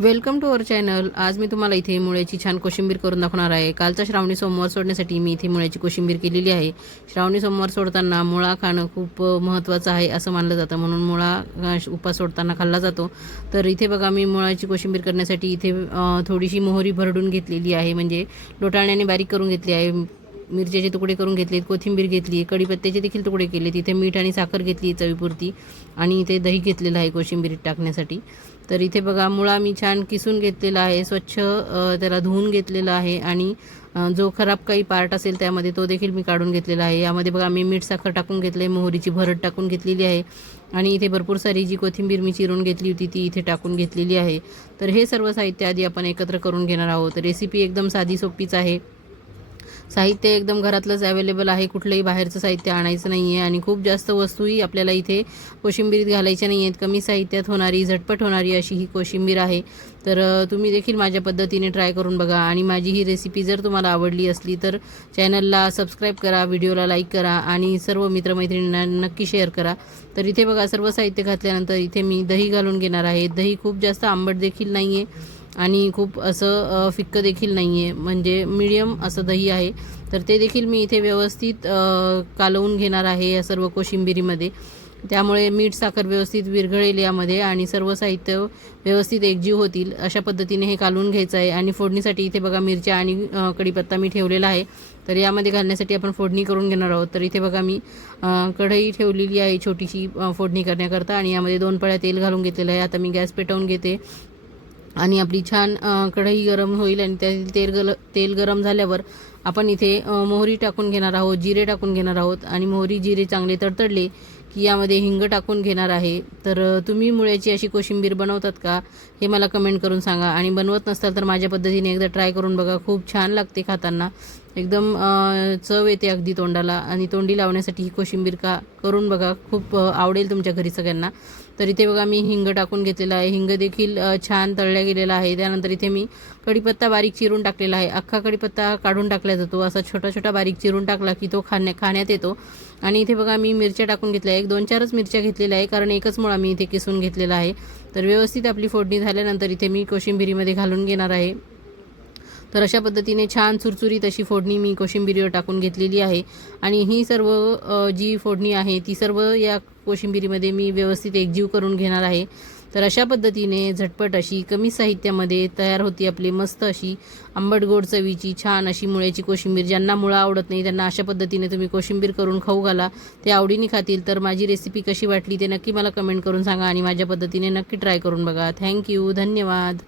Welcome to our channel. आज मी तुम्हाला इथे मुळ्याची छान कोशिंबीर करून दाखवणार आहे. कालचा श्रावणी सोमवार सोडण्यासाठी मी इथे मुळ्याची कोशिंबीर केलेली आहे. श्रावणी सोमवार सोडताना मुळा खाणं खूप महत्त्वाचं आहे असं मानलं जातं. म्हणून मुळा उपास सोडताना खाल्ला जातो. तर इथे बघा मी मुळाची कोशिंबीर करण्यासाठी इथे थोडीशी मोहरी भरडून घेतलेली आहे. म्हणजे लोटाळण्याने बारीक करून घेतली आहे. मिरच्याचे तुकडे करून घेतलेत कोथिंबीर घेतली कढीपत्त्याचे देखील तुकडे केले तिथे मीठ आणि साखर घेतली चवीपुरती आणि इथे दही घेतलेलं आहे कोशिंबीरीत टाकण्यासाठी. तर इथे बघा मुळा मी छान किसून घेतलेला आहे स्वच्छ त्याला धुवून घेतलेला आहे आणि जो खराब काही पार्ट असेल त्यामध्ये तो देखील मी काढून घेतलेला आहे. यामध्ये बघा मी मीठ साखर टाकून घेतलं आहे मोहरीची भरट टाकून घेतलेली आहे आणि इथे भरपूर सारी जी कोथिंबीर मी चिरून घेतली होती ती इथे टाकून घेतलेली आहे. तर हे सर्व साहित्य आधी आपण एकत्र करून घेणार आहोत. रेसिपी एकदम साधी सोपीच आहे. साहित्य एकदम घरातलंच अवेलेबल आहे. कुठलंही बाहेरचं साहित्य आणायचं नाही आहे आणि खूप जास्त वस्तूही आपल्याला इथे कोशिंबीरीत घालायच्या नाही आहेत कमी साहित्यात होणारी झटपट होणारी अशी ही कोशिंबीर आहे. तर तुम्ही देखील माझ्या पद्धतीने ट्राय करून बघा आणि माझी ही रेसिपी जर तुम्हाला आवडली असली तर चॅनलला सबस्क्राईब करा व्हिडिओला लाईक करा आणि सर्व मित्रमैत्रिणींना नक्की शेअर करा. तर इथे बघा सर्व साहित्य घातल्यानंतर इथे मी दही घालून घेणार आहे. दही खूप जास्त आंबट देखील नाही आहे आणि खूप असं फिक्कं देखील नाही आहे म्हणजे मीडियम असं दही आहे. तर ते देखील मी इथे व्यवस्थित कालवून घेणार आहे या सर्व कोशिंबिरीमध्ये. त्यामुळे मीठ साखर व्यवस्थित विरघळेल यामध्ये आणि सर्व साहित्य व्यवस्थित एकजीव होतील. अशा पद्धतीने हे कालवून घ्यायचं आहे. आणि फोडणीसाठी इथे बघा मिरच्या आणि कढीपत्ता मी ठेवलेला आहे. तर यामध्ये घालण्यासाठी आपण फोडणी करून घेणार आहोत. तर इथे बघा मी कढई ठेवलेली आहे छोटीशी फोडणी करण्याकरता. आणि यामध्ये दोन पळ्या तेल घालून घेतलेलं आहे. आता मी गॅस पेटवून घेते. आणि आपली छान कढई गरम होईल आणि त्यातील तेल गल तेल गरम झाल्यावर आपण इथे मोहरी टाकून घेणार आहोत जिरे टाकून घेणार आहोत. आणि मोहरी जिरे चांगले तडतडले की यामध्ये हिंग टाकून घेणार आहे. तर तुम्ही मुळ्याची अशी कोशिंबीर बनवतात का? हे मला कमेंट करून सांगा. आणि बनवत नसताल तर माझ्या पद्धतीने एकदा ट्राय करून बघा. खूप छान लागते खाताना. एकदम चव येते अगदी तोंडाला. आणि तोंडी लावण्यासाठी ही कोशिंबीर का करून बघा खूप आवडेल तुमच्या घरी सगळ्यांना. तर इथे बघा मी हिंग टाकून घेतलेला आहे. हिंग देखील छान तळल्या गेलेला आहे. त्यानंतर इथे मी कढीपत्ता बारीक चिरून टाकलेला आहे. अख्खा कढीपत्ता काढून टाकला जातो. असा छोटा छोटा बारीक चिरून टाकला की तो खाण्या खाण्यात येतो. आणि इथे बघा मी मिरच्या टाकून घेतल्या आहे एक दोन चारच मिरच्या घेतलेल्या आहे कारण एकच मुळा मी इथे किसून घेतलेला आहे. तर व्यवस्थित आपली फोडणी झाल्यानंतर इथे मी कोशिंबिरीमध्ये घालून घेणार आहे. तर अशा पद्धतीने छान चुरचुरीत अशी फोडणी मी कोशिंबिरीवर टाकून घेतलेली आहे. आणि ही सर्व जी फोडणी आहे ती सर्व या कोशिंबिरीमध्ये मी व्यवस्थित एकजीव करून घेणार आहे. तर अशा पद्धतीने झटपट अशी कमी साहित्यामध्ये तयार होती आपली मस्त अशी आंबट गोड चवीची छान अशी मुळ्याची कोशिंबीर. ज्यांना मुळा आवडत नाही त्यांना अशा पद्धतीने तुम्ही कोशिंबीर करून खाऊ घाला. ते आवडीने खातील. तर माझी रेसिपी कशी वाटली ते नक्की मला कमेंट करून सांगा आणि माझ्या पद्धतीने नक्की ट्राय करून बघा. थँक्यू धन्यवाद.